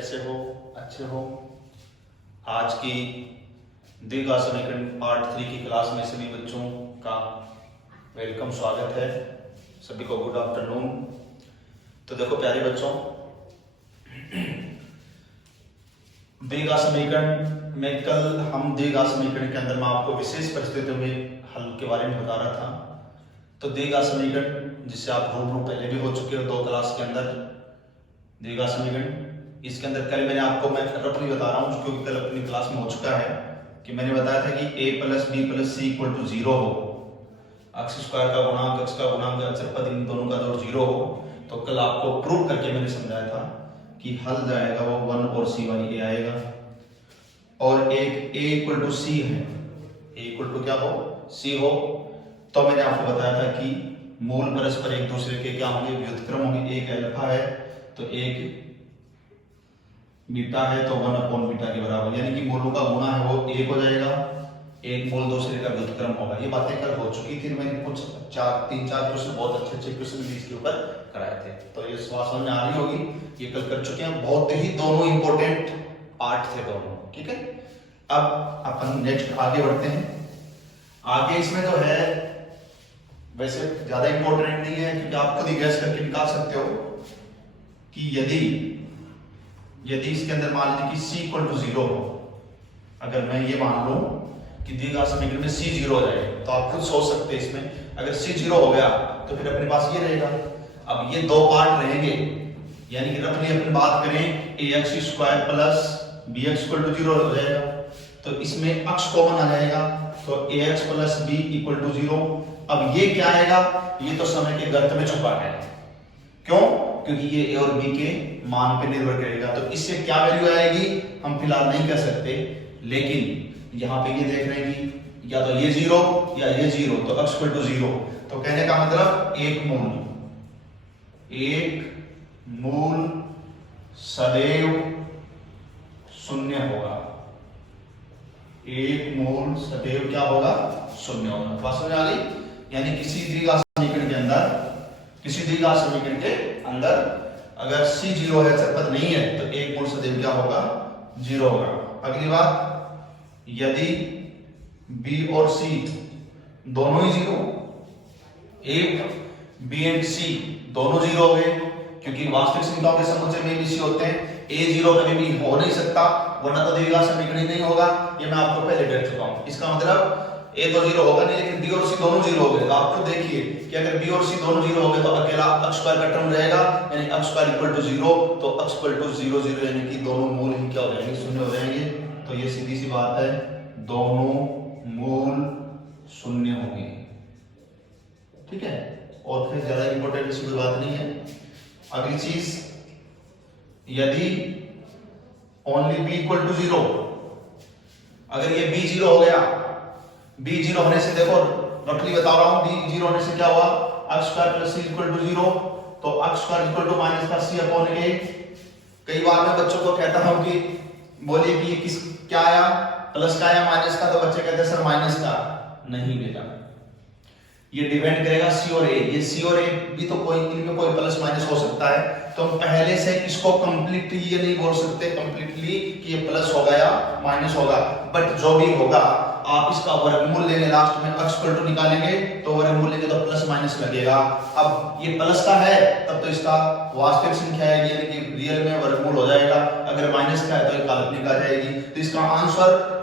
कैसे हो? अच्छे हो? आज की द्विघात समीकरण पार्ट 3 की क्लास में सभी बच्चों का वेलकम, स्वागत है। सभी को गुड आफ्टरनून। तो देखो प्यारे बच्चों, द्विघात समीकरण में कल हम द्विघात समीकरण के अंदर मैं आपको विशेष परिस्थितियों में हल के बारे में बता रहा था। तो द्विघात समीकरण जिससे आप रूबरू पहले भी हो चुके हो 2 क्लास के अंदर, द्विघात समीकरण इसके अंदर कल मैंने आपको, मैं रफली बता रहा हूँ क्योंकि कल अपनी क्लास में हो चुका है कि मैंने बताया था कि a plus B plus C equal to 0 हो, अक्ष स्क्वायर का गुणांक अक्ष का गुणांक अचर पद इन दोनों का जोड़ 0 हो। तो कल आपको प्रूव करके मैंने समझाया था कि हल जाएगा वो 1 और सी वाली ए आएगा। और एक a इक्वल टू सी है, a इक्वल टू क्या हो, सी हो। तो मैंने आपको बताया था कि मूल परस्पर एक दूसरे के क्या होंगे, व्युत्क्रम होंगे। एक अल्फा है तो एक बीटा है तो 1 अपॉन बीटा के बराबर, यानी कि मूलों का गुणा है वो एक हो जाएगा, एक मूल दूसरे का व्युत्क्रम होगा। ये बातें कल हो चुकी थी, मैंने कुछ 3-4 क्वेश्चन, बहुत अच्छे क्वेश्चन भी इसके ऊपर कराए थे। तो ये समझ में आ रही होगी, ये कल कर चुके हैं। बहुत ही दोनों इंपॉर्टेंट पार्ट थे दोनों, ठीक है। अब अपन नेक्स्ट आगे बढ़ते हैं। आगे इसमें जो है वैसे ज्यादा इंपॉर्टेंट नहीं है क्योंकि आप खुद ही गैस करके निकाल सकते हो कि यदि इसके अंदर मान लीजिए कि c इक्वल टू 0 हो, अगर मैं ये मान लूं कि द्विघात समीकरण में c 0 हो जाए तो आप खुद सोच सकते हैं इसमें अगर c 0 हो गया तो फिर अपने पास ये रहेगा। अब ये 2 पार्ट रहेंगे, यानी कि रफली अपन बात करें ax square plus bx equal to 0 हो जाएगा। तो इसमें अक्ष कॉमन आ जाएगा तो ax plus b equal to 0। अब ये क्या आएगा, ये तो समय के गर्त में छुपा है। क्यों? क्योंकि ये a और b के मान पे निर्भर करेगा। तो इससे क्या वैल्यू आएगी हम फिलहाल नहीं कह सकते, लेकिन यहाँ पे ये देख रहे हैं कि या तो ये 0 या ये 0, तो x इक्वल टू 0। तो कहने का मतलब एक मूल सदैव शून्य होगा, एक मूल सदैव क्या होगा, शून्य होगा। बात समझ आ गई? यानी किसी द्विघात समीकरण के अंदर अगर c 0 है, अचर नहीं है, तो एक मूल सदैव क्या होगा, 0 होगा। अगली बात, यदि b और c दोनों ही 0, एक b एंड c दोनों 0 हो गए, क्योंकि वास्तविक संख्याओं के समुच्चय में भी c होते हैं, a 0 कभी भी हो नहीं सकता वरना तो द्विघात समीकरण ही नहीं होगा। ये मैं आपको पहले कह चुका हूं। इसका मतलब a तो 0 होगा नहीं, लेकिन b और c दोनों 0 हो गए। तो आप तो देखिए कि अगर b और c दोनों 0 हो गए तो अकेला x स्क्वायर का टर्म रहेगा, यानी x स्क्वायर इक्वल टू 0, तो x इक्वल टू 0 0, यानी कि दोनों मूल ही क्या हो जाएंगे, शून्य हो जाएंगे। तो ये सीधी सी बात है, दोनों मूल शून्य होंगे, ठीक है। और फिर ज्यादा इंपॉर्टेंट इसकी कोई बात नहीं है। अगली चीज, यदि ओनली b इक्वल टू 0, अगर ये b 0 हो गया, b 0 होने से देखो रफली बता रहा हूं, b 0 होने से क्या हुआ, x square plus c equal to 0, तो x square equal to minus का c अपॉन a। कई बार मैं बच्चों को कहता हूं कि बोलिए कि किस क्या आया, प्लस का आया माइनस का, तो बच्चे कहते हैं सर माइनस का। नहीं बेटा, ये डिपेंड करेगा c और a। ये c और a भी तो कोई, इनमें कोई प्लस माइनस हो सकता है, तो हम पहले से इसको कंप्लीटली ये नहीं बोल सकते कंप्लीटली कि ये प्लस होगा या माइनस होगा, बट जो भी होगा आप इसका वर्गमूल लेंगे, लास्ट में x इक्वल टू निकालेंगे तो वर्गमूल लेंगे तो प्लस माइनस लगेगा। अब ये प्लस का है तब तो इसका वास्तविक संख्या आएगी, यानी कि रियल में वर्गमूल हो जाएगा। अगर माइनस का है तो ये काल्पनिक आ जाएगी। तो इसका आंसर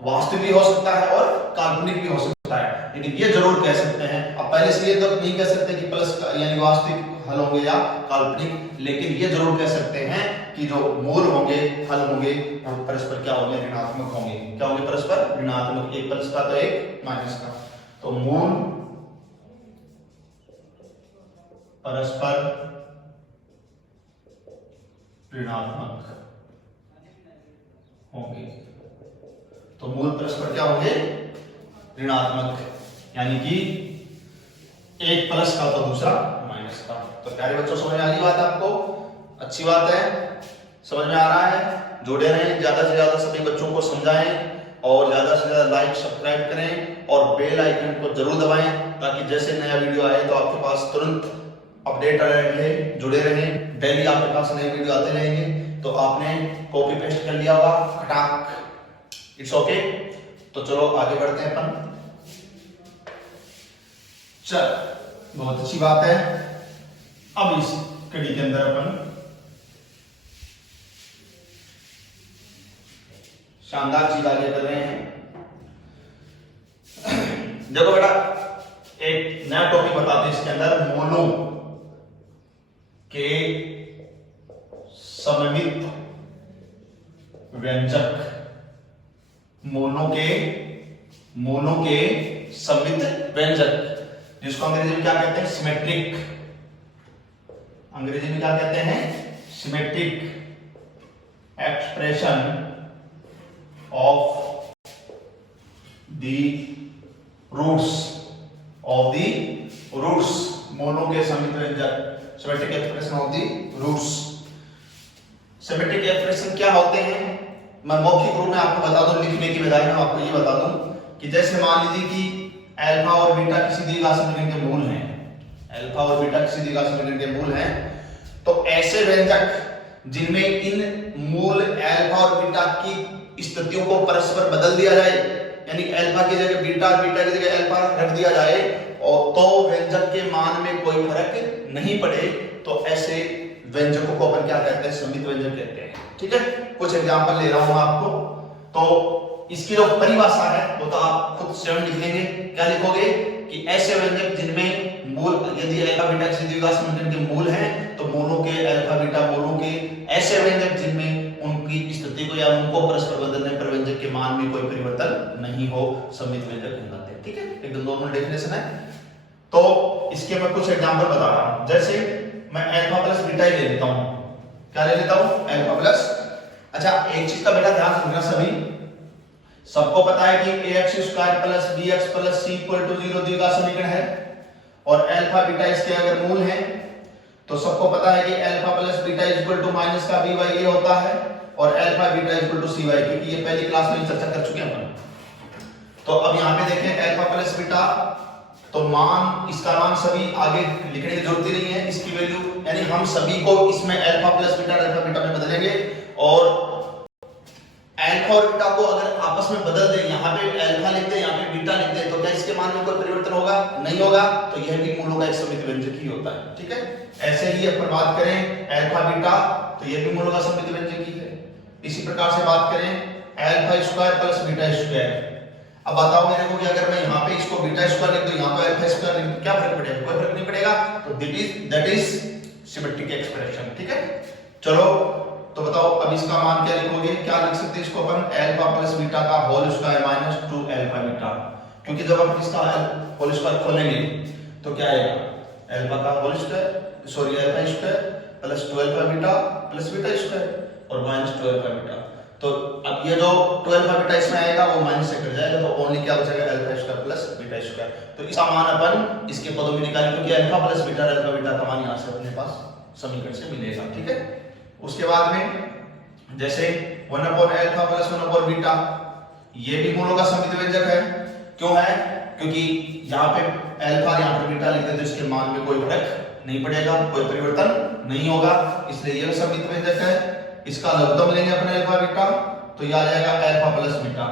वास्तविक भी हो सकता है और काल्पनिक भी हो सकता है, लेकिन ये जरूर कह सकते हैं। अब पहले से ये तो नहीं कह सकते कि प्लस यानी वास्तविक हल होंगे या काल्पनिक, लेकिन ये जरूर कह सकते हैं कि जो मूल होंगे, हल होंगे, वो परस्पर क्या होंगे, ऋणात्मक होंगे। क्या होंगे, परस्पर ऋणात्मक, एक प्लस का तो एक माइनस का। तो मूल परस्पर ऋणात्मक होंगे। तो मूल परस्पर क्या होंगे, ऋणात्मक, यानी कि एक प्लस का तो दूसरा माइनस का। तो प्यारे बच्चों, समझ में आ गई बात आपको? अच्छी बात है, समझ में आ रहा है? जुड़े रहें, ज्यादा से ज्यादा सभी बच्चों को समझाएं और ज्यादा से ज्यादा लाइक सब्सक्राइब करें और बेल आइकन को जरूर दबाएं, ताकि जैसे नया वीडियो आए तो आपके पास तुरंत अपडेट रहे, जुड़े रहें। डेली आपके पास नए वीडियो आते रहेंगे। तो आपने कॉपी पेस्ट कर लिया होगा खटाक, इट्स ओके। तो चलो आगे बढ़ते हैं अपन। चल बहुत अच्छी बात है। अब इस कड़ी के अंदर अपन शानदार चीज आगे कर रहे हैं। देखो बेटा एक नया टॉपिक बताते हैं इसके अंदर, मोनो के सममित व्यंजक। मोनो के सममित व्यंजक, जिसको अंग्रेजी में क्या कहते हैं, सिमेट्रिक। अंग्रेजी में क्या कहते हैं, symmetric expression of the roots. मोनो के सममित व्यंजक, symmetric expression of the roots. Symmetric expression क्या होते हैं, मैं मौखिक रूप में आपको बता दूं, लिखने की बजाय मैं आपको ये बता दूं कि जैसे मान लीजिए कि अल्फा और बीटा किसी दीर्घ समीकरण के मूल हैं, अल्फा और बीटा किसी दीर्घ समीकरण के मूल हैं, तो ऐसे व्यंजक जिनमें इन मूल अल्फा और बीटा की स्थितियों को परस्पर बदल दिया जाए, यानी अल्फा की जगह बीटा, बीटा की जगह अल्फा रख दिया जाए, और तो व्यंजक के मान में कोई फर्क नहीं पड़े, तो ऐसे व्यंजकों को अपन क्या कहते हैं, सममित व्यंजक कहते हैं। ठीक है, कुछ एग्जांपल ले रहा हूं आपको। तो इसकी जो परिभाषा है वो तो आप खुद स्वयं लिख लेंगे। क्या लिखोगे कि ऐसे व्यंजक जिनमें मूल, यदि अल्फा बीटा किसी दीर्घ समीकरण के मूल हैं, तो मोनो के अल्फा बीटा मोनो के ऐसे व्यंजक जिनमें उनकी स्थिति को या उनको परस्पर बदलने पर व्यंजक के मान में कोई परिवर्तन नहीं हो, सममित व्यंजक कहलाते हैं। ठीक है, एकदम नॉर्मल डेफिनेशन है। तो इसके मैं कुछ एग्जांपल बता रहा हूं। जैसे मैं अल्फा प्लस बीटा ही ले लेता हूं। क्या ले लेता हूं, अल्फा प्लस। अच्छा एक चीज का बेटा ध्यान रखना, सभी सबको पता है कि ax square plus bx plus c equal to 0 दीर्घ समीकरण है, और अल्फा बीटा इसके अगर मूल हैं तो सबको पता है कि alpha plus beta equal to minus का by ये होता है, और alpha beta equal to cy, क्योंकि ये पहली क्लास में चर्चा कर चुके हैं अपन। तो अब यहाँ पे देखें अल्फा प्लस बीटा, तो मान, इसका मान सभी आगे लिखने की जरूरत ही नहीं है, इसकी वैल्यू यानी हम सभी को इसमें alpha plus beta alpha beta में बदलेंगे, और अल्फा और बीटा को अगर आपस में बदल दें, यहाँ पे अल्फा लिखते हैं यहाँ पे बीटा लिखते हैं, तो क्या इसके मान में कोई परिवर्तन होगा, नहीं होगा। तो यह भी मूलों का एक सममित व्यंजक ही होता है। ठीक है, ऐसे ही अपन बात करें अल्फा बीटा, तो यह भी मूलों का सममित व्यंजक ही है। इसी प्रकार से बात करें alpha square plus beta square. अब बताओ मेरे को कि अगर मैं यहाँ पे इसको बीटा स्क्वायर लिख दूं, यहाँ पे अल्फा स्क्वायर लिख दूं, क्या फर्क पड़ेगा, कोई फर्क नहीं पड़ेगा। तो दैट इज सिमेट्रिक एक्सप्रेशन। ठीक है, चलो तो बताओ अब इसका मान क्या लिखोगे, क्या लिख सकते हैं इसको अपन, अल्फा प्लस बीटा का whole square minus 2 alpha beta, क्योंकि जब हम इसका होल स्क्वायर खोलेंगे तो क्या आएगा, अल्फा का whole square, sorry alpha square plus 2 alpha beta plus beta square और माइनस 2 अल्फा बीटा। तो अब ये जो 2 अल्फा बीटा इसमें आएगा वो माइनस से कट जाएगा, तो ओनली क्या बचेगा, alpha square plus beta square. तो इसका मान अपन इसके पदों में निकालेंगे, क्योंकि alpha plus beta alpha beta का मान यहां से अपने पास समीकरण से मिलेगा। ठीक है, उसके बाद में जैसे 1 upon alpha plus 1 upon beta, ये भी मूलों का सममित व्यंजक है। क्यों है, क्योंकि यहाँ पे अल्फा यहाँ पे बीटा लिखते हैं, तो इसके मान में कोई फर्क नहीं पड़ेगा, कोई परिवर्तन नहीं होगा, इसलिए यह सममित व्यंजक है। इसका लघुत्तम लेंगे अपने अल्फा बीटा, तो यह आ जाएगा अल्फा प्लस बीटा।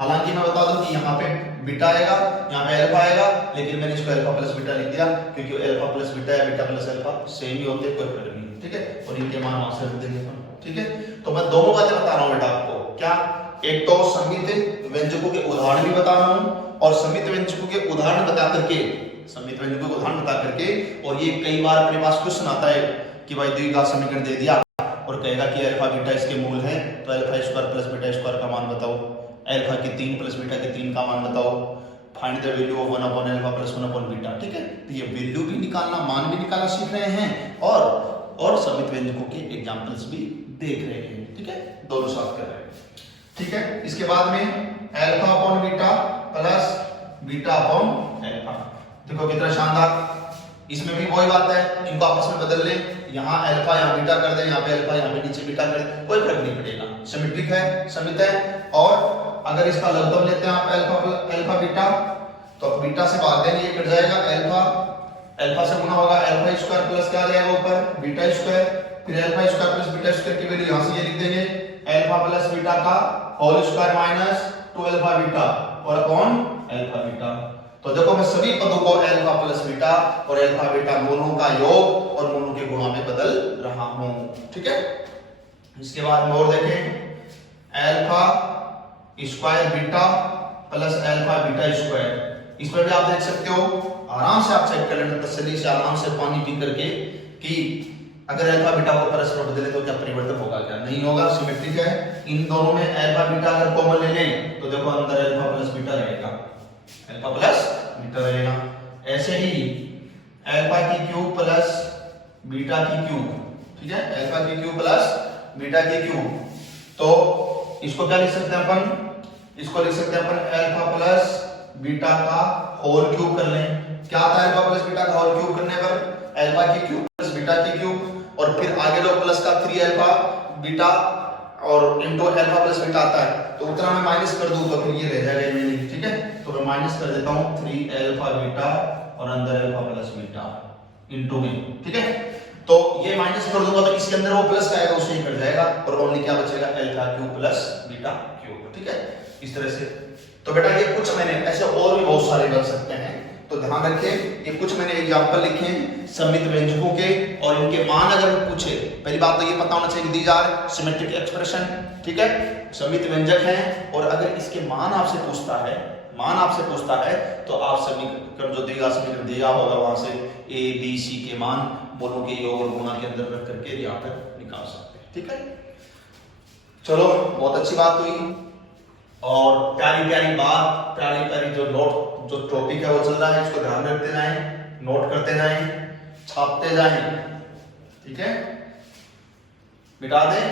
हालांकि मैं बता दूं कि यहाँ पे बीटा आएगा, यहाँ पे अल्फा आएगा, लेकिन मैंने इसको अल्फा प्लस बीटा लिख दिया, क्योंकि अल्फा प्लस बीटा या बीटा प्लस अल्फा सेम ही होते हैं, कोई फर्क नहीं। ठीक है, और इनके मान वहां से रख देंगे अपन। ठीक है, तो मैं दोनों बातें बता रहा हूं बेटा आपको, क्या, एक तो सममित व्यंजकों के उदाहरण भी बता रहा हूं, और सममित व्यंजकों के उदाहरण बता करके, सममित व्यंजकों के उदाहरण बता करके, और ये कई बार अपने पास क्वेश्चन आता है कि भाई द्विघात समीकरण दे दिया और कहेगा कि अल्फा बीटा इसके मूल है, तो alpha square plus beta square का मान बताओ, अल्फा के 3 प्लस बीटा के 3 का मान बताओ, find the value of 1 upon alpha plus 1 upon beta. ठीक है, तो ये वैल्यू भी निकालना, मान भी निकालना सीख रहे हैं, और सममित व्यंजकों के एग्जांपल्स भी देख रहे हैं। ठीक है, दोनों साथ कर रहे हैं। ठीक है, इसके बाद में alpha upon beta plus beta upon alpha, देखो कितना शानदार, इसमें भी वही बात है, इनको आपस में बदल लें, यहाँ अल्फा यहाँ बीटा कर दें, यहाँ पे अल्फा यहाँ पे नीचे बीटा कर दें, कोई फर्क नहीं पड़ेगा, सिमेट्रिक है, सममित है। और अगर इसका लघुत्तम लेते हैं आप अल्फा बीटा, तो बीटा से भाग देंगे, ये कट जाएगा, अल्फा से गुना होगा, अल्फा स्क्वायर प्लस क्या आ जाएगा ऊपर बीटा स्क्वायर, फिर alpha square plus beta square की वैल्यू यहां से ये लिख देंगे अल्फा प्लस बीटा का whole square minus 2 alpha beta और अपॉन अल्फा बीटा। तो देखो मैं सभी पदों को अल्फा प्लस बीटा और अल्फा बीटा दोनों का योग और दोनों के गुणा में बदल रहा हूं। ठीक है, इसके बाद में और देखें alpha square beta plus alpha beta square. इसमें भी आप देख सकते हो, आराम से आप चेक कर लेना तसल्ली से, आराम से पानी पी करके कि अगर अल्फा बीटा को परस्पर बदले तो क्या परिवर्तन होगा, क्या नहीं होगा, सिमेट्रिक है। इन दोनों में अल्फा बीटा अगर कॉमन ले लें तो देखो अंदर अल्फा प्लस बीटा रहेगा, अल्फा प्लस बीटा रहेगा। ऐसे ही अल्फा की क्यूब प्लस बीटा की क्यूब, ठीक है, अल्फा की क्यूब प्लस बीटा की क्यूब। तो इसको क्या लिख सकते हैं अपन, इसको लिख सकते हैं अपन अल्फा प्लस बीटा का होल क्यूब कर लें। क्या आता है अल्फा प्लस बीटा का होल क्यूब करने पर, अल्फा की क्यूब प्लस बीटा की क्यूब और फिर आगे जो प्लस का 3 अल्फा बीटा और इनटू अल्फा प्लस बीटा आता है, तो उतना मैं माइनस कर दूं तो फिर ये रह जाएगा रिमेनिंग। ठीक है, तो मैं माइनस कर देता हूं 3 अल्फा बीटा और अंदर अल्फा प्लस बीटा इनटू में। ठीक है, तो ये माइनस कर दूंगा तो इसके अंदर वो प्लस का आएगा उससे ही कट जाएगा और ओनली क्या बचेगा alpha cube plus beta cube. ठीक है, इस तरह से। तो बेटा ये कुछ मैंने ऐसे और भी बहुत सारे कर सकते हैं, तो ध्यान रखें ये कुछ मैंने एग्जांपल लिखे हैं सममित व्यंजकों के और इनके मान अगर पूछे, पहली बात तो ये पता होना चाहिए कि दीज आर सिमेट्रिक एक्सप्रेशन। ठीक है, सममित व्यंजक हैं और अगर इसके मान आपसे पूछता है, मान आपसे पूछता है तो आप समीकरण जो देगा समीकरण दिया होगा वहां से ए बी सी के मान दोनों के योग और गुणा के अंदर रख करके यहाँ पर निकाल सकते हैं। ठीक है, चलो बहुत अच्छी बात हुई और प्यारी प्यारी बात, प्यारी प्यारी जो नोट जो टॉपिक है वो चल रहा है, इसको ध्यान रखते जाएं, नोट करते जाएं, छापते जाएं। ठीक है, मिटा दें,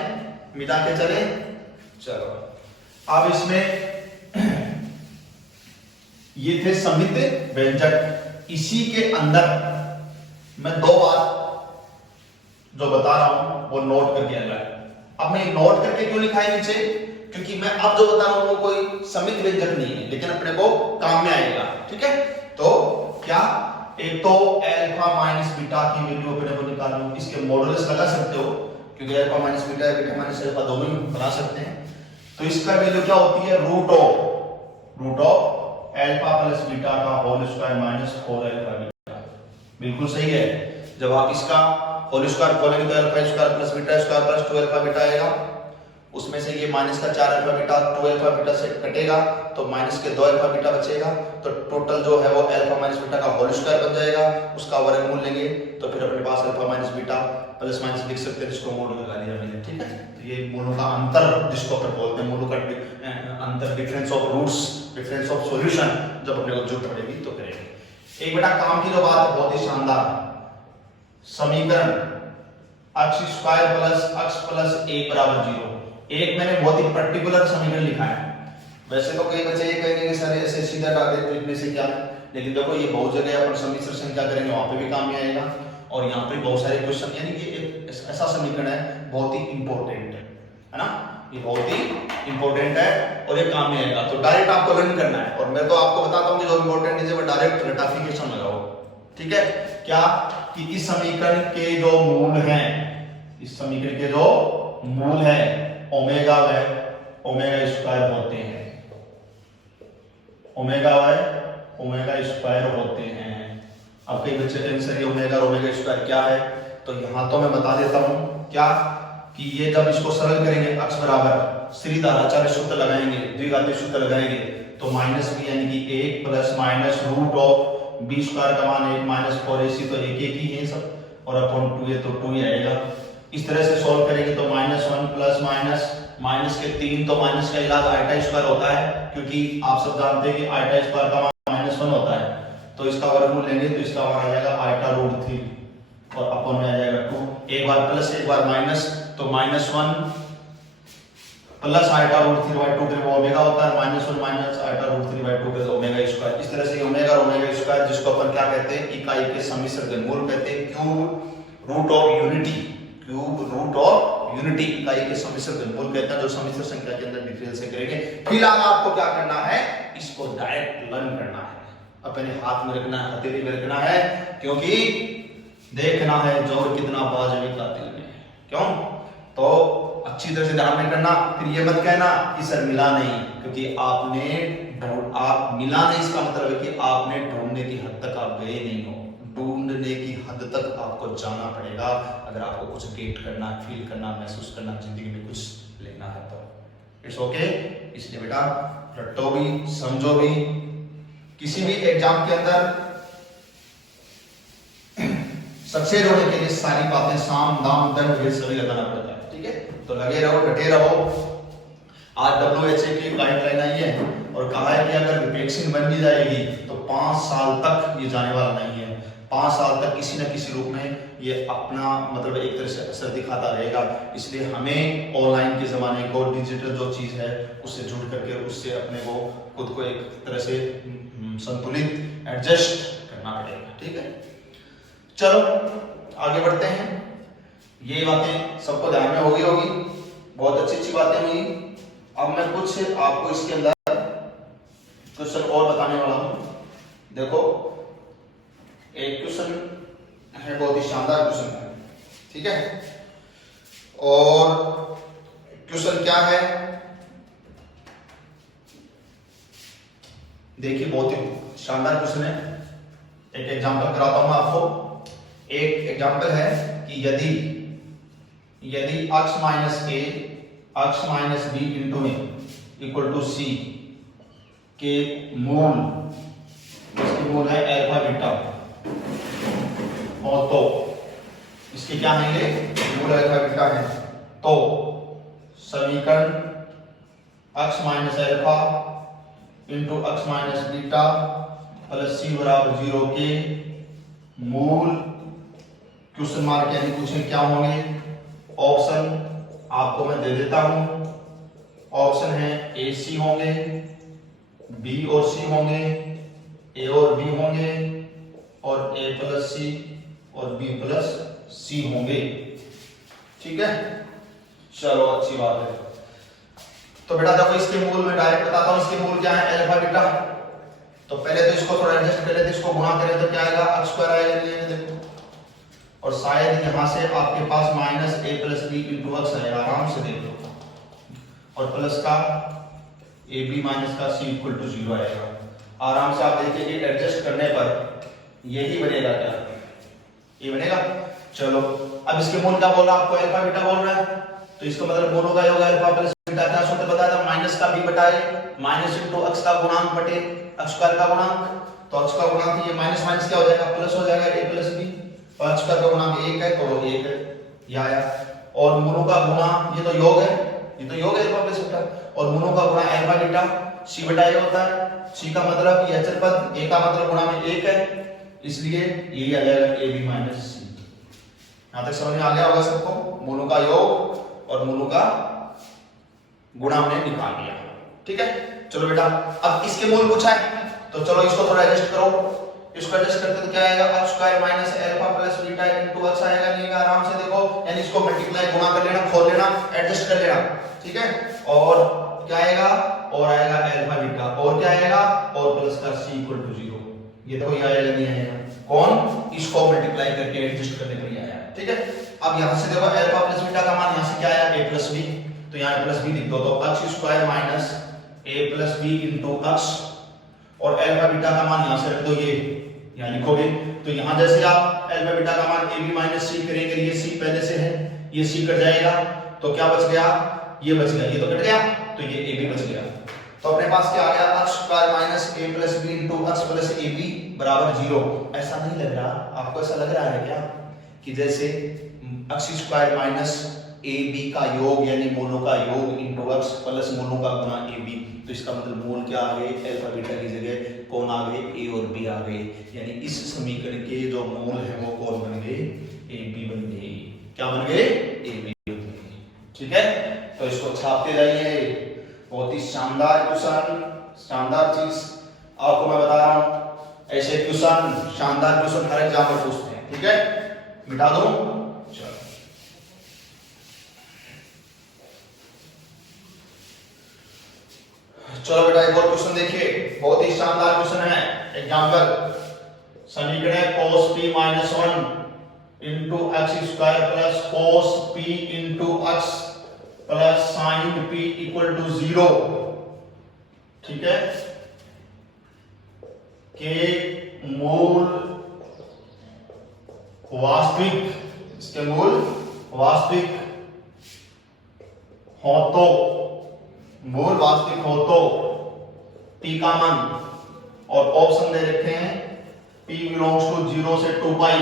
मिटा के चले। चलो अब इसमें ये थे सममित व्यंजक, इसी के अंदर मैं 2 बात जो बता रहा हूं वो नोट करके आना है। अब मैं नोट करके क्यों लिखा है नीचे, क्योंकि मैं अब जो बता रहा हूं वो कोई सममित व्यंजक नहीं है लेकिन अपने को काम में आएगा। ठीक है, तो क्या, एक तो अल्फा माइनस बीटा की वैल्यू अपने को निकालनी, इसके मॉडुलस लगा सकते हो क्योंकि alpha minus beta beta minus alpha दोनों ही बना सकते हैं। तो इसका वैल्यू क्या होती है, root of alpha plus beta का whole square minus 4 alpha beta. बिल्कुल सही है, जब आप इसका होल स्क्वायर खोलेंगे तो alpha square plus beta square plus 2 alpha beta आएगा, उसमें से ये माइनस का 4 अल्फा बीटा 2 अल्फा बीटा से कटेगा तो माइनस के 2 अल्फा बीटा बचेगा, तो टोटल जो है वो अल्फा माइनस बीटा का होल स्क्वायर बन जाएगा, उसका वर्गमूल लेंगे तो फिर अपने पास alpha minus beta plus minus लिख सकते हैं, जिसको मोड लगा दिया मैंने। ठीक है, तो ये मूलों का अंतर जिसको अपन बोलते हैं, मूलों का अंतर, difference of roots, difference of solution, जब अपने को जरूरत पड़ेगी तो करेंगे। एक बेटा काम की जो बात है बहुत ही शानदार, समीकरण x square plus x plus 1 बराबर 0। एक मैंने बहुत ही पर्टिकुलर समीकरण लिखा है, वैसे तो कई बच्चे ये कहेंगे कि सर ऐसे सीधा डाल दे तो लिखने से क्या, लेकिन देखो ये बहुत जगह अपन समीकरण संख्या करेंगे वहां पे भी काम में आएगा और यहाँ पे बहुत सारे क्वेश्चन, यानी कि एक ऐसा समीकरण है बहुत ही इंपॉर्टेंट है ना, ये बहुत ही इंपॉर्टेंट है और ये काम में आएगा। तो डायरेक्ट आपको लर्न करना है और मैं तो आपको बताता हूँ कि जो इंपॉर्टेंट है वो डायरेक्ट रेक्टिफिकेशन लगाओ। ठीक है, क्या कि इस समीकरण के जो मूल हैं, इस समीकरण के जो मूल है ओमेगा व ओमेगा स्क्वायर होते हैं, ओमेगा व ओमेगा स्क्वायर होते हैं। अब कई बच्चे कहेंगे सर ये ओमेगा और ओमेगा स्क्वायर क्या है, तो यहां तो मैं बता देता हूं क्या कि ये जब इसको सरल करेंगे x बराबर सीधा आचार्य सूत्र लगाएंगे, द्विघातीय सूत्र लगाएंगे तो माइनस b यानी कि 1 plus minus root of b square का मान 1 माइनस 4ac, तो एक ही है सब, और अपॉन 2 है तो 2 ही आएगा। इस तरह से सॉल्व करेंगे तो -1 प्लस माइनस के 3, तो माइनस का इलाज आइटा स्क्वायर होता है क्योंकि आप सब जानते हैं कि आइटा स्क्वायर का मान -1 होता है, तो इसका वर्गमूल लेंगे तो इसका मान आ जाएगा आइटा रूट 3 और अपॉन में आ जाएगा 2, एक बार प्लस एक बार माइनस, तो -1 प्लस आइटा रूट 3/2 फिर वो ओमेगा होता है, -1 माइनस आइटा रूट 3/2 फिर ओमेगा स्क्वायर। इस तरह से ओमेगा और ओमेगा स्क्वायर जिसको अपन क्या कहते हैं, इकाई के सम्मिश्र घनमूल कहते हैं, cube root of unity, cube root of unity इकाई के सम्मिश्र घनमूल कहते हैं, जो सम्मिश्र संख्या के अंदर डिटेल से करेंगे। फिलहाल आपको क्या करना है, इसको डायरेक्ट लर्न करना है, अपने हाथ में रखना है, हथेली में रखना है, क्योंकि देखना है जोर कितना बाजवी का दिल में। क्यों? तो अच्छी तरह से ध्यान में करना, फिर ये मत कहना कि सर मिला नहीं, क्योंकि आप मिला नहीं इसका मतलब है कि आपने ढूंढने की हद तक आप गए नहीं हो। ढूंढने की हद तक आपको जाना पड़ेगा अगर आपको कुछ गेट करना, फील करना, महसूस करना, जिंदगी में कुछ लेना है तो। It's okay. इसलिए बेटा रटो भी, समझो भी। किसी भी एग्जाम के अंदर सक्सेस होने के लिए सारी बातें साम दाम दंड भेद सभी लगाना पड़ता है, ठीक है? तो लगे रहो, डटे रहो। आज WHO की गाइडलाइन आई है और कहा है कि अगर वैक्सीन बन भी जाएगी तो 5 साल तक ये जाने वाला नहीं है। 5 साल तक किसी न किसी रूप में ये अपना मतलब एक तरह से असर दिखाता रहेगा। इसलिए हमें ऑनलाइन के ज़माने को, डिजिटल जो चीज़ है उससे जुड़ करके उससे अपने को खुद को एक तरह से संतुलित एडजस्ट करना पड़ेगा, ठीक है? चलो आगे बढ़ते हैं। ये बातें सबको ध्यान में होगी, बहुत अच्छी अच्छी बातें हुई। अब मैं कुछ आपको इसके अंदर क्वेश्चन और बताने वाला हूं। देखो एक क्वेश्चन है, बहुत ही शानदार क्वेश्चन है, ठीक है? और क्वेश्चन क्या है देखिए, बहुत ही शानदार क्वेश्चन है। एक एग्जांपल कराता हूं मैं आपको। एक एग्जांपल है कि यदि x minus a x minus b into a equal to c के मूल, इसके मूल है अल्फा बीटा, और तो इसके क्या है, ये मूल अल्फा बीटा है, तो समीकरण x minus alpha into x minus beta plus c बराबर 0 के मूल क्वेश्चन मार्क यानी पूछे क्या होंगे। ऑप्शन आपको मैं दे देता हूं। ऑप्शन है ए सी होंगे, बी और सी होंगे, ए और बी होंगे, और ए प्लस सी और बी प्लस सी होंगे, ठीक है? चलो अच्छी बात है। तो बेटा देखो इसके मूल में डायरेक्ट बताता हूं। इसके मूल क्या है, अल्फा बीटा। तो पहले तो इसको थोड़ा एडजस्ट कर लेते, इसको गुणा करें तो क्या आएगा, x स्क्वायर आएगा, देखो। और शायद यहां से आपके पास माइनस ए प्लस बी इंटू एक्स आएगा, आराम से देख लो। और प्लस का ए बी माइनस का सी इक्वल टू 0 आएगा। आराम से आप देखिए कि एडजस्ट करने पर यही बनेगा, क्या ये बनेगा। चलो अब इसके मूल क्या बोल रहा है आपको, अल्फा बीटा बोल रहा है, तो इसका मतलब मूल होगा अल्फा प्लस बीटा। क्या सूत्र बताया था, माइनस का बी बटाए माइनस इंटू एक्स का गुणांक बटे एक्स स्क्वायर का गुणांक। तो एक्स का गुणांक ये माइनस माइनस क्या हो जाएगा, प्लस हो जाएगा, ए प्लस बी, और एक्स स्क्वायर का गुणांक 1 है तो वो 1 है, ये आया। और मूलों का गुणा, ये तो योग है, ये तो योग है अल्फा प्लस बीटा, और मूलों का गुणा अल्फा बीटा सी बटा ए होता है। सी का मतलब ये अचर पद, ए का मतलब गुणा में 1 है, इसलिए ये आ जाएगा ए बी माइनस सी। यहां तक समझ में आ गया होगा सबको। मूलों का योग और मूलों का गुणा हमने निकाल लिया, ठीक है? चलो बेटा अब इसके मूल पूछा है तो चलो इसको थोड़ा एडजस्ट करो। इसको एडजस्ट करते तो क्या आएगा, x square minus alpha plus beta into x आएगा, नहीं आएगा, आराम से देखो, यानी इसको मल्टीप्लाई गुणा कर लेना, खोल लेना, एडजस्ट कर लेना, ठीक है? और क्या आएगा, और आएगा अल्फा बीटा, और क्या आएगा, और प्लस का c इक्वल टू 0। ये देखो ये आएगा, नहीं आएगा, कौन, इसको मल्टीप्लाई करके एडजस्ट करने पर ये आया, ठीक है? अब यहां से देखो अल्फा प्लस बीटा का मान यहां से क्या आया, a प्लस b, तो यहां प्लस b लिख दो, तो x square minus a plus b into x, और अल्फा बीटा का मान यहां से रख दो, ये यहां लिखोगे। तो यहां जैसे आप अल्फा बीटा का मान a b माइनस c करेंगे, ये c पहले से है, ये c कट जाएगा, तो क्या बच गया, ये बच गया, ये तो कट गया, तो ये a b बच गया। तो अपने पास क्या आ गया, x square minus a plus b into x plus a b बराबर 0। ऐसा नहीं लग रहा आपको, ऐसा लग रहा है क्या कि जैसे x square minus a b का योग यानी मूलों का योग इनटू x प्लस मूलों का गुणा a b, तो इसका मतलब मूल क्या आ गए, अल्फा बीटा की जगह कौन आ गए, a और b आ गए, यानी इस समीकरण के जो मूल है वो कौन बन गए, a b बन गए। क्या बन गए, a b बन गए, ठीक है? तो इसको छापते जाइए। बहुत ही शानदार क्वेश्चन, शानदार चीज आपको मैं बता रहा हूं। ऐसे क्वेश्चन, शानदार क्वेश्चन हर एग्जाम में पूछते हैं, ठीक है? मिटा दो, चलो बेटा एक और क्वेश्चन देखिए, बहुत ही शानदार क्वेश्चन है। एग्जांपल, समीकरण cos p - 1 into x square plus cos p into x plus sine p equal to 0। ठीक है, के मूल वास्तविक, इसके मूल वास्तविक हो तो, मूल वास्तविक हो तो p का मान, और ऑप्शन दे रखे हैं p बिलोंग्स टू 0 से 2 पाई,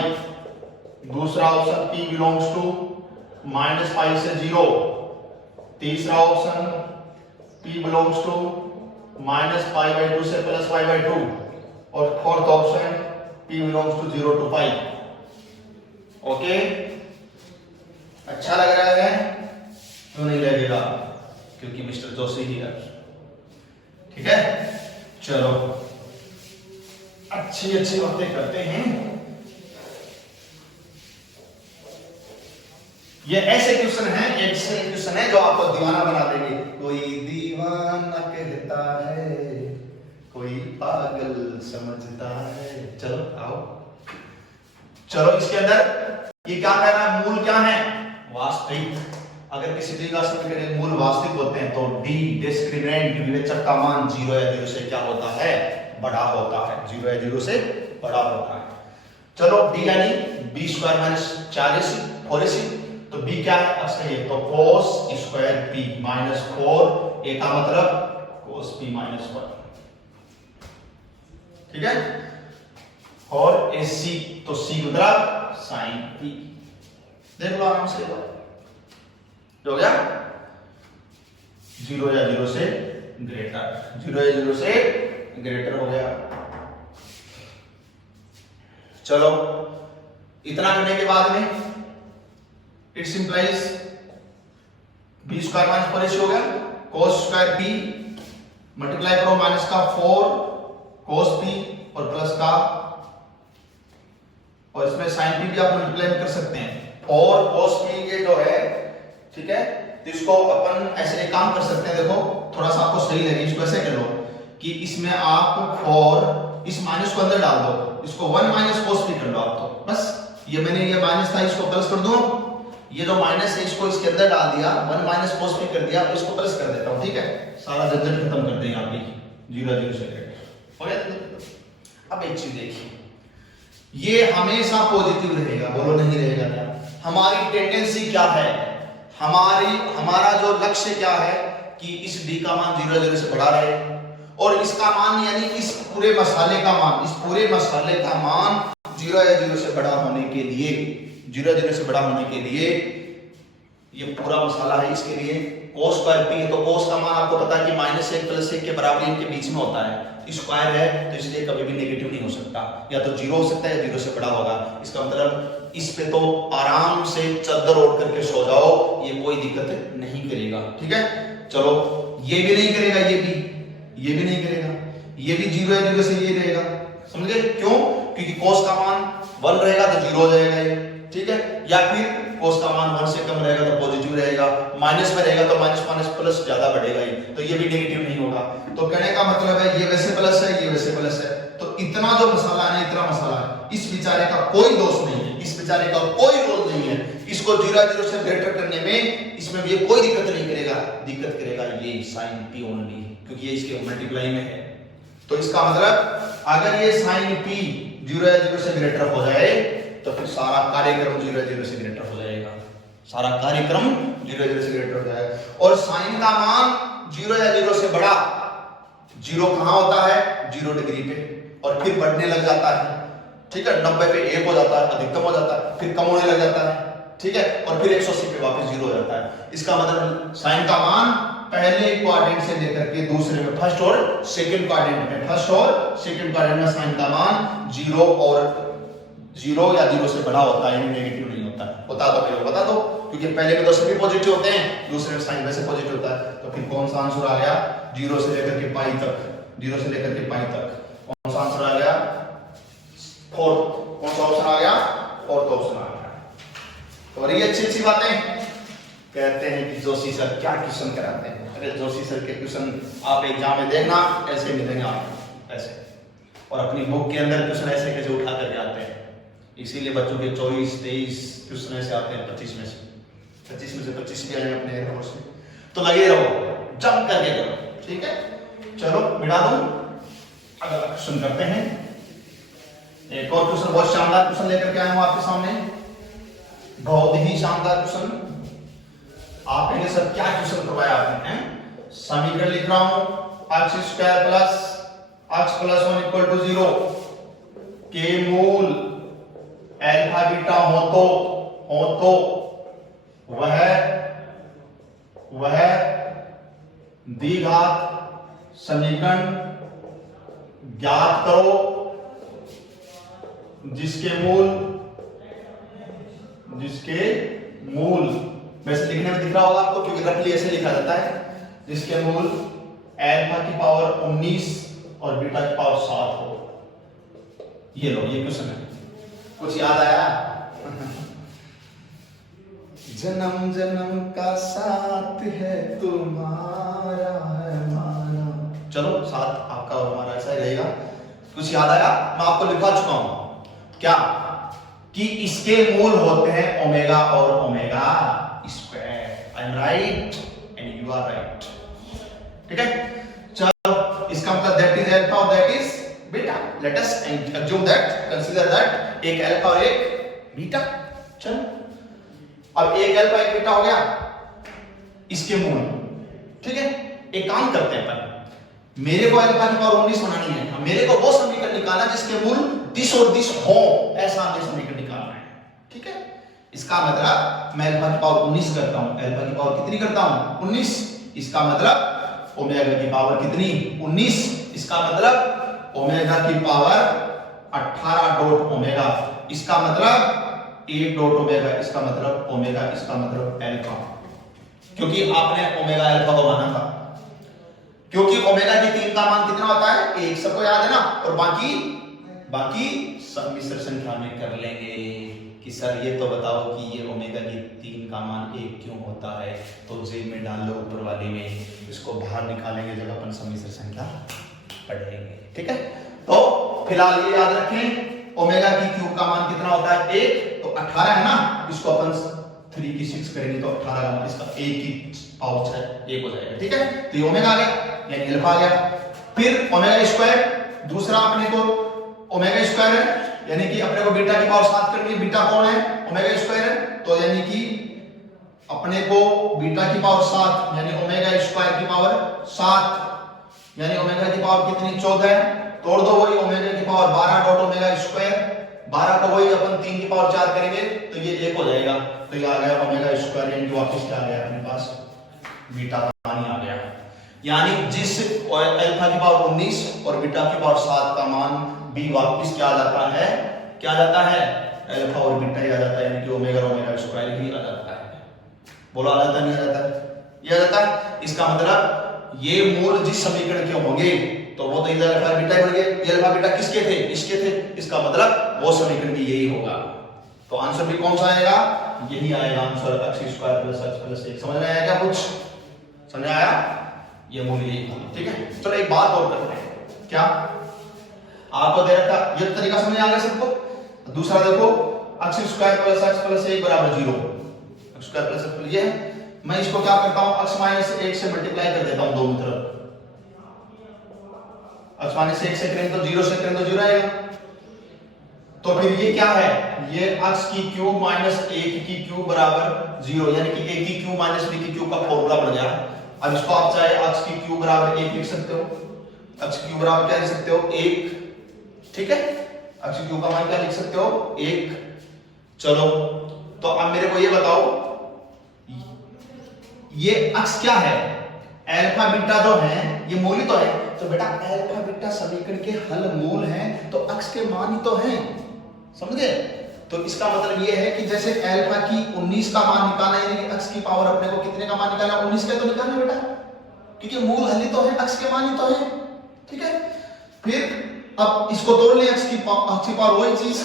दूसरा option p belongs to minus pi से 0, तीसरा option p belongs to minus pi by 2 से प्लस पाई बाई 2, और fourth option p belongs to 0 to pi. Okay, अच्छा लग रहा है? क्यों नहीं लगेगा? क्योंकि मिस्टर जोशी ही है। ठीक है, चलो अच्छी अच्छी बातें करते हैं। ये ऐसे क्वेश्चन हैं, ऐसे क्वेश्चन है जो आपको दीवाना बना देंगे। कोई दीवाना कहता है, कोई पागल समझता है। चलो आओ, चलो इसके अंदर ये क्या कह रहा है? मूल क्या है? वास्तविक। अगर किसी द्विघात समीकरण के मूल वास्तविक होते हैं तो डी डिस्क्रिमिनेंट विवेचक का मान 0 या 0 से क्या होता है? बड़ा होता है। 0 या 0 से बड़ा होता है। चलो डी यानी बी स्क्वायर माइनस 4ac, तो बी क्या है? अच्छा ये तो cos स्क्वायर पी माइनस 4, ए का मतलब cos p माइनस 1। ठीक है, और ए सी तो सी मतलब साइन पी। देख लो आराम से, हो गया 0 या 0 से ग्रेटर, 0 या 0 से ग्रेटर हो गया। चलो इतना करने के बाद में it's implies b square minus 4ac हो गया, cos स्क्वायर पी मल्टीप्लाई करो माइनस का 4 cos p और प्लस का, और इसमें साइन पी भी आप मल्टीप्लाई कर सकते हैं, और cos p ये जो है, ठीक है, तो इसको अपन ऐसे एक काम कर सकते हैं। देखो थोड़ा सा आपको सही लगे, इसको ऐसे कर लो कि इसमें आप 4 इस माइनस को अंदर डाल दो, इसको 1 माइनस cos p कर लो आप, तो बस ये मैंने ये माइनस था इसको प्लस कर दूं, ये जो माइनस है इसको इसके अंदर डाल दिया, 1 माइनस cos p कर दिया, तो इसको प्लस कर देता हूं। ठीक है, सारा झंझट खत्म कर देंगे आप भी। 0 0 से हो गया। अब एक चीज देखिए, ये हमेशा पॉजिटिव रहेगा, बोलो नहीं रहेगा क्या? हमारी टेंडेंसी क्या है, हमारा जो लक्ष्य क्या है कि इस d का मान 0 0 से बड़ा रहे, और इसका मान यानी इस पूरे मसाले का मान, इस पूरे मसाले का मान 0 या 0 से बड़ा होने के लिए, 0 0 से बड़ा होने के लिए ये पूरा मसाला है, इसके लिए cos स्क्वायर p है, तो cos का मान आपको पता है कि -1 प्लस 1 के बराबर इनके बीच में होता है, स्क्वायर है तो इसलिए कभी भी नेगेटिव नहीं हो सकता, या तो 0 हो सकता है या 0 से बड़ा होगा। इसका मतलब इस पे तो आराम से चादर ओढ़ करके सो जाओ, ये कोई दिक्कत नहीं करेगा। ठीक है, चलो ये भी नहीं करेगा, ये भी नहीं करेगा, ये भी 0 या 0 से ये रहेगा, समझ गए? क्यों? क्योंकि cos का मान 1 रहेगा तो 0 हो जाएगा ये। ठीक है, या फिर cos का मान 1 से कम रहेगा तो पॉजिटिव रहेगा, माइनस में रहेगा तो माइनस माइनस प्लस ज्यादा बढ़ेगा ही, तो ये भी नेगेटिव नहीं होगा। तो कहने का मतलब है ये वैसे प्लस है, ये वैसे प्लस है, तो इतना जो मसाला है, इतना मसाला है, इस बेचारे का कोई दोष नहीं है, इस बेचारे का कोई रोल नहीं है, इसको 0 0 से ग्रेटर करने में इसमें ये कोई दिक्कत नहीं करेगा, दिक्कत करेगा ये साइन p ओनली, क्योंकि ये इसके मल्टीप्लाई में है। तो इसका मतलब अगर ये साइन p 0 या 0 से ग्रेटर हो जाए तो फिर सारा कार्यक्रम 0 या 0 से ग्रेटर हो जाएगा, सारा कार्यक्रम 0 या 0 से ग्रेटर हो जाएगा। और साइन का मान 0 या 0 से बड़ा, 0 कहां होता है? 0 डिग्री पे, और फिर बढ़ने लग जाता है। ठीक है, 90 पे 1 हो जाता है, अधिकतम हो जाता है, फिर कम होने लग जाता है। ठीक है, और फिर 180 पे वापस 0 हो जाता है। इसका मतलब साइन का मान पहले क्वाड्रेंट से लेकर के दूसरे में, फर्स्ट और सेकंड क्वाड्रेंट में, फर्स्ट और सेकंड क्वाड्रेंट में साइन का मान 0 और 0 या 0 से बड़ा होता है, नेगेटिव नहीं होता है। बता दो मेरे को, बता दो, क्योंकि पहले में तो सभी पॉजिटिव होते हैं, दूसरे में साइन वैसे पॉजिटिव होता है। तो फिर कौन सा आंसर आ गया? 0 से लेकर के पाई तक, 0 से लेकर के पाई तक कौन सा आंसर आ गया? फोर्थ। कौन सा ऑप्शन आ गया? फोर्थ ऑप्शन आ गया। और ये अच्छी बातें कहते हैं कि जोशी सर क्या क्वेश्चन कराते हैं। अरे जोशी सर के क्वेश्चन आप एग्जाम में देखना, ऐसे मिलेंगे आपको ऐसे, और अपनी बुक के अंदर क्वेश्चन ऐसे कैसे उठा करके आते हैं, इसीलिए बच्चों के 24 23 क्वेश्चन ऐसे आते हैं 25 में से 25 भी आए अपने एयरफोर्स में। तो लगे रहो, जंप करके करो, ठीक है। चलो मिटा दो, अगला क्वेश्चन करते हैं। एक और क्वेश्चन, बहुत शानदार क्वेश्चन लेकर के आया हूं आपके सामने, बहुत ही शानदार क्वेश्चन। आप कहेंगे सर क्या क्वेश्चन करवाया आपने, हैं? समीकरण लिख रहा हूं, x square plus x plus 1 equal to 0 के मूल अल्फा बीटा हो तो वह द्विघात समीकरण ज्ञात करो जिसके मूल वैसे लिखने में दिख रहा होगा आपको, क्योंकि रफली ऐसे लिखा जाता है, जिसके मूल अल्फा की पावर 19 और बीटा की पावर 7 हो। ये लो, ये क्वेश्चन है। कुछ याद आया? जन्म जन्म का साथ है तुम्हारा है हमारा। चलो साथ आपका और हमारा ऐसा ही रहेगा। कुछ याद आया? मैं आपको लिखा चुका हूं क्या, कि इसके मूल होते हैं ओमेगा और omega square. I am right and you are right, ठीक है। चलो इसका मतलब दैट इज अल्फा और that is beta. Let us assume that, consider that एक अल्फा और एक बीटा। चलो अब एक अल्फा एक बीटा हो गया, इसके मूल, ठीक है। एक काम करते हैं अपन, मेरे को अल्फा की पावर 19 बनानी है, मेरे को वो समीकरण निकालना जिसके मूल दिस और दिस हो, ऐसा हमें समीकरण निकालना है, ठीक है। इसका मतलब मैं अल्फा की पावर 19 करता हूं, अल्फा की पावर कितनी करता हूं? 19। इसका मतलब ओमेगा की पावर कितनी? 19। इसका मतलब ओमेगा की पावर 18 डॉट ओमेगा। इसका मतलब 8 डॉट ओमेगा। इसका मतलब ओमेगा, इसका मतलब अल्फा, क्योंकि आपने ओमेगा अल्फा को माना था, क्योंकि ओमेगा की 3 का मान कितना होता है? 1। सबको याद है ना। और बाकी सम्मिश्र संख्या में कर लेंगे कि सर ये तो बताओ कि ये ओमेगा की 3 का मान 1 क्यों होता है, तो जेब में डाल लो ऊपर वाले में, इसको बाहर निकालेंगे जब अपन सम्मिश्र संख्या पढ़ेंगे, ठीक है। तो फिलहाल ये याद रखें, ओमेगा की क्यूब का मान कितना होता है? 1। तो 18 है ना, इसको अपन 3 की 6 करेंगे तो 18 का मान, इसका 1 की पावर 6 1 हो जाएगा, ठीक है। तो ये ओमेगा आ गया, यानी अल्फा आ गया। फिर ओमेगा स्क्वायर, दूसरा अपने को ओमेगा स्क्वायर है, यानी कि अपने को बीटा की पावर 7 करनी है। बीटा कौन है? ओमेगा स्क्वायर है। तो यानी कि अपने को बीटा की पावर 7 यानी ओमेगा स्क्वायर की पावर 7, यानी ओमेगा की पावर कितनी? 14 है। तोड़ दो वही, ओमेगा की पावर 12 डॉट ओमेगा स्क्वायर, 12 को वही अपन 3 की पावर 4 करेंगे तो ये 1 हो जाएगा। तो ये आ गया ओमेगा स्क्वायर, यानी वापस क्या आ गया अपने पास? बीटा का मान आ गया। यानी जिस अल्फा की पावर 19 और बीटा की पावर 7 का मान भी वापस क्या आ जाता है? क्या आ जाता है? अल्फा और बीटा ही आ जाता है, यानी कि ओमेगा और ओमेगा स्क्वायर ही आ जाता है। बोलो आ जाता नहीं आ जाता? ये आ जाता है। इसका मतलब ये मूल जिस समीकरण के होंगे तो वो तो इधर अल्फा बीटा बन गए। ये अल्फा बीटा किसके थे? इसके थे। इसका मतलब वो समीकरण भी यही होगा। तो आंसर भी कौन सा आएगा? यही आएगा answer, x square plus x plus 1। समझ में आया क्या? कुछ समझ आया? ये मूल यही होगा, ठीक है। चलो एक बात और करते हैं। क्या आपको दे रखा, ये तरीका समझ आ गया सबको? दूसरा देखो, x square plus x plus 1 बराबर 0। x स्क्वायर प्लस x, ये है। मैं इसको क्या करता हूं? x माइनस 1 से मल्टीप्लाई कर देता हूं दोनों तरफ। x माइनस 1 से करें तो 0 से करें तो 0 आएगा। तो फिर ये क्या है? ये x की क्यूब माइनस 1 की क्यूब बराबर 0, यानी कि a की क्यूब माइनस b की क्यूब का फॉर्मूला बन गया। अब इसको आप चाहे x की क्यूब बराबर 1 लिख सकते हो, x की क्यूब बराबर क्या लिख सकते हो? 1, ठीक है। x की क्यूब का मान क्या लिख सकते हो? 1। चलो तो अब मेरे को ये बताओ, ये x क्या है? अल्फा बीटा जो है ये मूल ही तो है। तो बेटा अल्फा बीटा समीकरण के हल मूल हैं, तो x के मान ही तो हैं, समझ गए? तो इसका मतलब ये है कि जैसे अल्फा की 19 का मान निकालना, यानी कि x की पावर अपने को कितने का मान निकालना? 19 का तो निकालना बेटा, क्योंकि मूल हल ही तो है, x के मान ही तो है, ठीक है। फिर अब इसको तोड़ लें, x की पावर वही चीज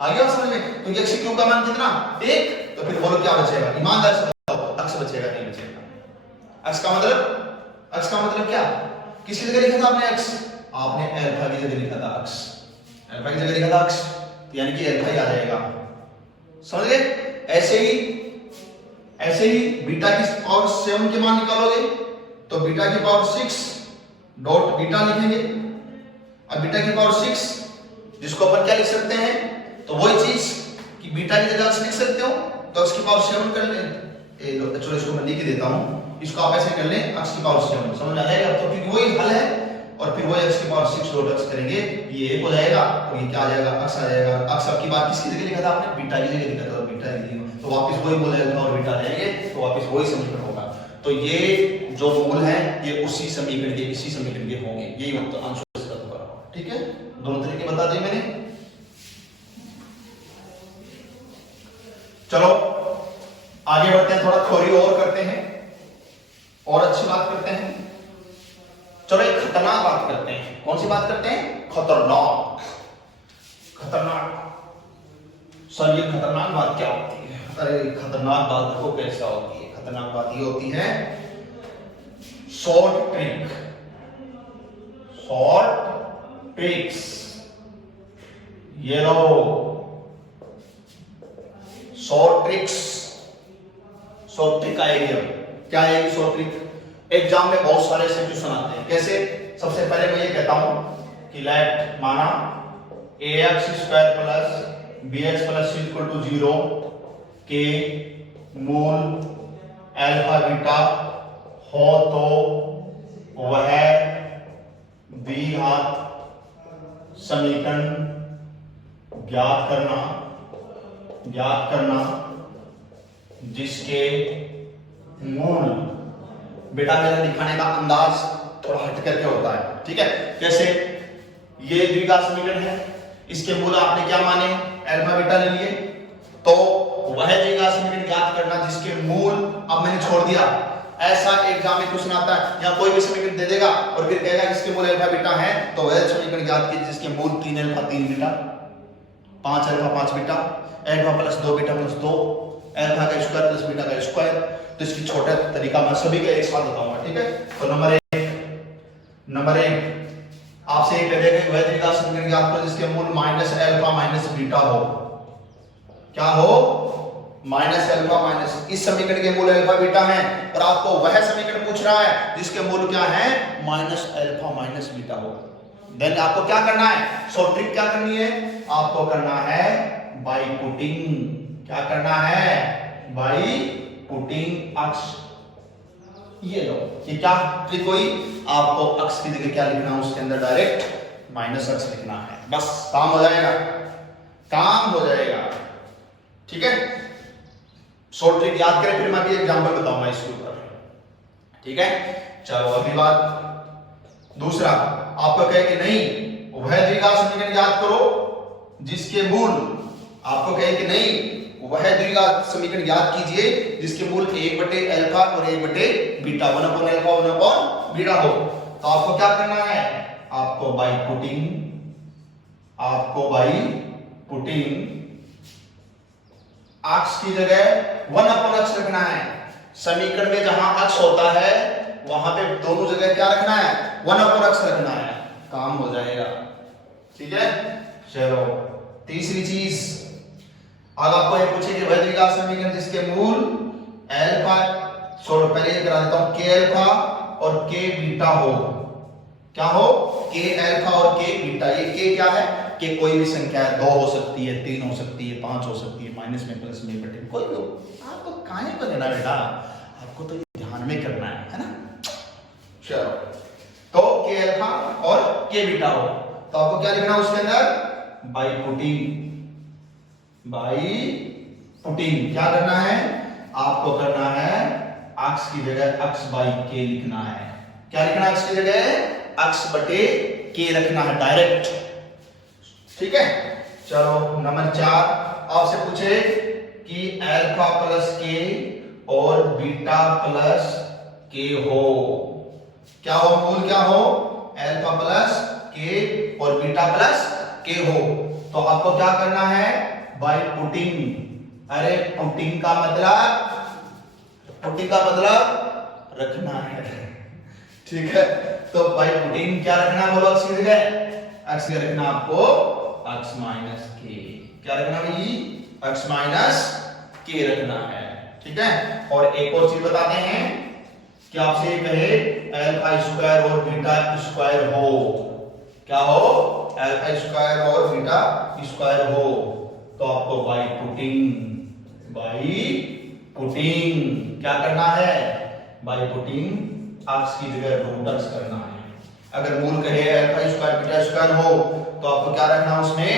आ गया समझ में। तो x क्यूब का मान कितना? 1। तो फिर बोलो क्या बचेगा? ईमानदार से बताओ, x बचेगा नहीं बचेगा? x का मतलब क्या? किसकी जगह लिखा था आपने x? आपने अल्फा की जगह लिखा था x, अल्फा की जगह लिखा था x। यानी कि अल्फा ही आ जाएगा, समझ गए। ऐसे ही बीटा की पावर 7 के मान निकालोगे तो बीटा की पावर 6 डॉट बीटा लिखेंगे। अब बीटा की पावर 6 जिसको अपन क्या लिख सकते हैं, तो वही चीज कि बीटा की जगह लिख सकते हो तो x की पावर 7 कर लें। चलो इसको मैं लिख देता हूं, इसको आप ऐसे कर लें x की पावर 7, समझ में आ जाएगा। तो क्योंकि वही हल है और फिर वही x की पावर 6 डॉट x करेंगे, ये 1 हो जाएगा और ये क्या आ जाएगा, x आ जाएगा। x अब की बात किसकी जगह लिखा था आपने, बीटा की जगह लिखा था, बीटा लिख दिया तो वापस वही मूल अल्फा और बीटा रहेंगे, तो वापस वही समीकरण होगा। तो ये जो मूल है ये उसी समीकरण के, इसी समीकरण के होंगे, यही आंसर इसका होगा। ठीक है, दोनों तरीके बता दिए मैंने। चलो आगे बढ़ते हैं, थोड़ा थ्योरी और करते हैं और अच्छी बात करते हैं। चलो एक खतरनाक बात करते हैं। कौन सी बात करते हैं, खतरनाक। सर ये खतरनाक बात क्या होती है? अरे खतरनाक बात देखो कैसा होती है। खतरनाक बात ये होती है शॉर्ट ट्रिक्स। ये लो शॉर्ट ट्रिक आएगी। अब क्या आएगी शॉर्ट ट्रिक? एग्जाम में बहुत सारे ऐसे क्वेश्चन आते हैं। कैसे? सबसे पहले मैं ये कहता हूं कि लेट माना ax square plus bx plus equal to 0 के मूल अल्फा बीटा हो तो वह द्विघात समीकरण ज्ञात करना जिसके मूल, बेटा मेरा दिखाने का अंदाज थोड़ा हट करके होता है, ठीक है। जैसे ये द्विघात समीकरण है, इसके मूल आपने क्या माने, अल्फा बीटा ले लिए, तो वह द्विघात समीकरण ज्ञात करना जिसके मूल, अब मैंने छोड़ दिया। ऐसा एग्जाम में क्वेश्चन आता है या कोई भी समीकरण दे देगा और फिर कहेगा इसके मूल अल्फा बीटा है, तो वह समीकरण ज्ञात कीजिए जिसके मूल 3 alpha 3 beta, 5 alpha 5 beta, alpha plus 2 beta plus 2, alpha का स्क्वायर प्लस बीटा का स्क्वायर। तो इसकी छोटा तरीका मैं सभी का एक साथ बताऊंगा, ठीक है। तो नंबर एक आपसे ये कहेगा कि वह द्विघात समीकरण ज्ञात करो जिसके मूल माइनस अल्फा माइनस बीटा हो। क्या हो? माइनस अल्फा माइनस, इस समीकरण के मूल अल्फा बीटा है और आपको वह समीकरण पूछ रहा है जिसके मूल क्या है, माइनस अल्फा माइनस बीटा हो। देन आपको क्या करना है, शॉर्ट ट्रिक क्या करनी है, आपको करना है बाय पुटिंग। क्या करना है? बाय पुटिंग अक्स। ये लो, ये क्या ट्रिक हुई, आपको अक्स की जगह क्या लिखना है, उसके अंदर डायरेक्ट माइनस अक्स लिखना है, बस काम हो जाएगा, ठीक है। शॉर्ट ट्रिक याद करें, फिर मैं भी एग्जांपल बताऊंगा इसके ऊपर, ठीक है। चलो अगली बात, दूसरा आपको कहे कि नहीं वह द्विघात समीकरण याद करो जिसके मूल, आपको कहे कि नहीं वह द्विघात समीकरण याद कीजिए जिसके मूल 1 बटे अल्फा और 1 बटे beta, 1 upon alpha 1 upon beta हो। तो आपको क्या करना है, आपको बाय पुटिंग अक्स की जगह 1 अपॉन अक्स रखना है। समीकरण में जहां अक्स होता है वहां पे दोनों जगह क्या रखना है, 1 अपॉन अक्स रखना है, काम हो जाएगा, ठीक है। चलो तीसरी चीज, अब आपको ये पूछे कि वह द्विघात समीकरण जिसके मूल अल्फा, छोड़ो पहले ये करा देता हूं, के अल्फा और के बीटा हो। क्या हो? के अल्फा और के बीटा। ये के क्या है, कि कोई भी संख्या है, 2 हो सकती है, 3 हो सकती है, 5 हो सकती है, माइनस में प्लस में बटे कोई भी हो। आपको काहे को लेना बेटा, आपको तो ध्यान में करना है ना। चलो तो के अल्फा और के बीटा हो, तो आपको क्या लिखना है उसके अंदर, बाय पुटिंग क्या करना है, आपको करना है अक्स की जगह अक्स बाई के लिखना है। क्या लिखना है अक्स की जगह, अक्स बटे के रखना है डायरेक्ट, ठीक है। चलो नंबर 4 आपसे पूछे कि अल्फा प्लस के और बीटा प्लस के हो। क्या हो, मूल क्या हो, अल्फा प्लस के और बीटा प्लस के हो। तो आपको क्या करना है, बाय पुटिंग। अरे पुटिंग का मतलब रखना है, ठीक है। तो बाय पुटिंग क्या रखना, बोलो अक्स की जगह, अक्स की जगह रखना आपको x माइनस के, क्या रखना भाई, x माइनस के रखना है, ठीक है। और एक और चीज बताते हैं कि आपसे ये कहे अल्फा स्क्वायर और बीटा स्क्वायर हो, क्या हो, अल्फा स्क्वायर और बीटा स्क्वायर हो, तो आपको बाई पुटिंग क्या करना है, बाई पुटिंग x की जगह रूट x करना है। अगर मूल कहे अल्फा स्क्वायर बीटा स्क्वायर हो तो आपको क्या रखना है, उसमें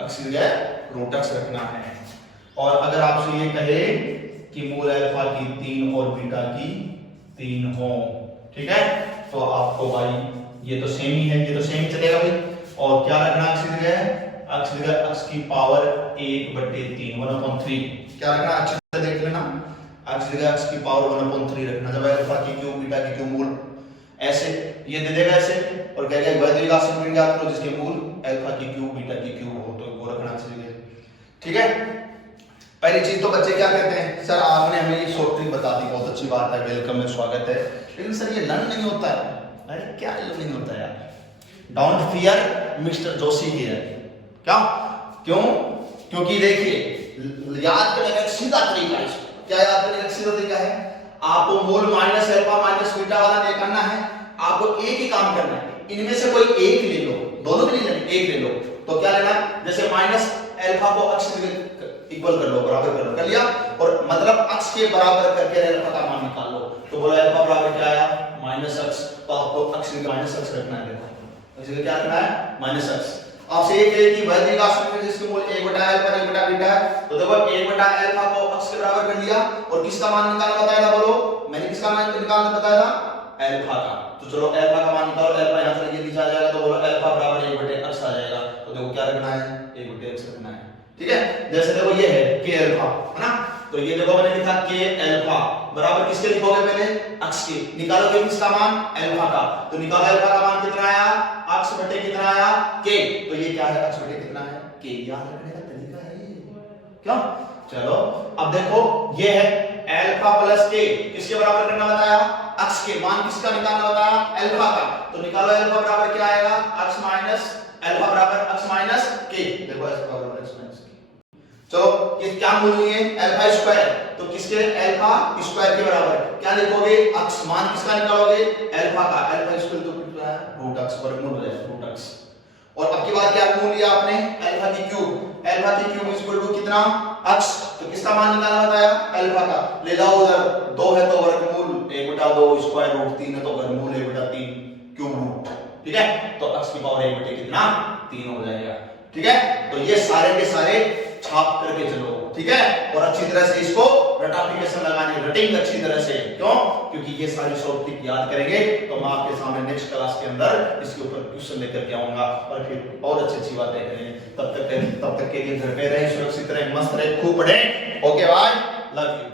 x की जगह रूट x रखना है। और अगर आपसे ये कहे कि मूल अल्फा की 3 और बीटा की 3 हो, ठीक है, तो आपको भाई ये तो सेम ही है, ये तो सेम ही चलेगा भाई। और क्या रखना x की जगह, x की पावर 1/3 1/3 क्या रखना, अच्छे से देख लेना, x की जगह x की पावर 1/3 रखना। जब अल्फा की क्यूब बीटा की क्यूब मूल ऐसे ये दे देगा ऐसे और कहेगा एक वैद्य का समीकरण ज्ञात करो जिसके मूल अल्फा की क्यूब बीटा की क्यूब हो, तो वो रखना चाहिए, ठीक है। पहली चीज तो बच्चे क्या कहते हैं, सर आपने हमें ये शॉर्ट ट्रिक बता दी, बहुत अच्छी बात है, वेलकम है, स्वागत है, लेकिन सर ये लर्न नहीं होता है। अरे क्या लर्न नहीं होता है यार, don't fear mister Joshi here, क्या, क्यों, क्योंकि देखिए याद करने का एक सीधा तरीका है, क्या याद करने का सीधा तरीका है, आपको मूल माइनस अल्फा माइनस बीटा वाला नहीं करना है, आपको एक ही काम करना है, इनमें से कोई एक ले लो, दोनों भी नहीं लेने, एक ले लो। तो क्या लेना, जैसे माइनस अल्फा को x इक्वल कर लो, बराबर कर लो, कर लिया, और मतलब x के बराबर करके अल्फा का मान निकाल लो, तो बोला अल्फा बराबर क्या आया, -x, तो आपको x -x रखना है, देखो इसलिए क्या रखना है, -x। आपसे ये कहे कि वैद्य का समीकरण जिसके मूल 1/अल्फा 1/बीटा है, तो देखो 1/अल्फा को x के बराबर कर लिया, और किसका मान निकालना बताया था, बोलो, मैंने किसका मान निकालना बताया था, अल्फा का। तो चलो अल्फा का मान निकालो, अल्फा यहां से नीचे आ जाएगा, तो बोलो अल्फा बराबर 1/x आ जाएगा, तो देखो क्या रखना है, 1/x रखना है, ठीक है। जैसे देखो ये है k अल्फा, है ना, तो ये देखो मैंने लिखा k अल्फा बराबर किसके लिखोगे, पहले x के, निकालोगे किसका मान, अल्फा का, तो निकालो अल्फा का मान कितना आया, x बटे कितना आया, k, तो ये क्या है, x बटे कितना है, k, याद रखने का तरीका है ये, क्या। चलो अब देखो ये है अल्फा प्लस k, किसके बराबर करना बताया, x के, मान किसका निकालना बताया, अल्फा का, तो निकालो अल्फा बराबर क्या आएगा, x माइनस अल्फा बराबर x माइनस k, देखो अल्फा बराबर x माइनस k। चलो ये क्या मूल है, अल्फा स्क्वायर, तो किसके, अल्फा स्क्वायर के बराबर क्या लिखोगे, x, मान किसका निकालोगे, अल्फा का, अल्फा स्क्वायर तो कितना है, रूट x, वर्गमूल है रूट x। और अब की बात क्या मूल लिया आपने, अल्फा की क्यूब इक्वल टू कितना, x, तो किसका मान निकालना बताया, अल्फा का, ले जाओ उधर, 2 है तो वर्गमूल 1/2 स्क्वायर रूट, 3 है तो वर्गमूल 1/3 क्यूब रूट, ठीक है, तो x की पावर 1/3 कितना, 3 हो जाएगा, ठीक है। तो ये सारे के सारे छाप करके चलो, ठीक है, और अच्छी तरह से इसको रटाफिकेशन लगानी, रटिंग अच्छी तरह से, क्यों, क्योंकि ये सारी शॉर्ट ट्रिक याद करेंगे तो मैं आपके सामने नेक्स्ट क्लास के अंदर इसके ऊपर क्वेश्चन लेकर के आऊंगा, और फिर और अच्छी बातें करेंगे। तब तक के लिए घर पे रहें, सुरक्षित रहें, मस्त रहें, खूब पढ़ें, ओके बाय, लव यू।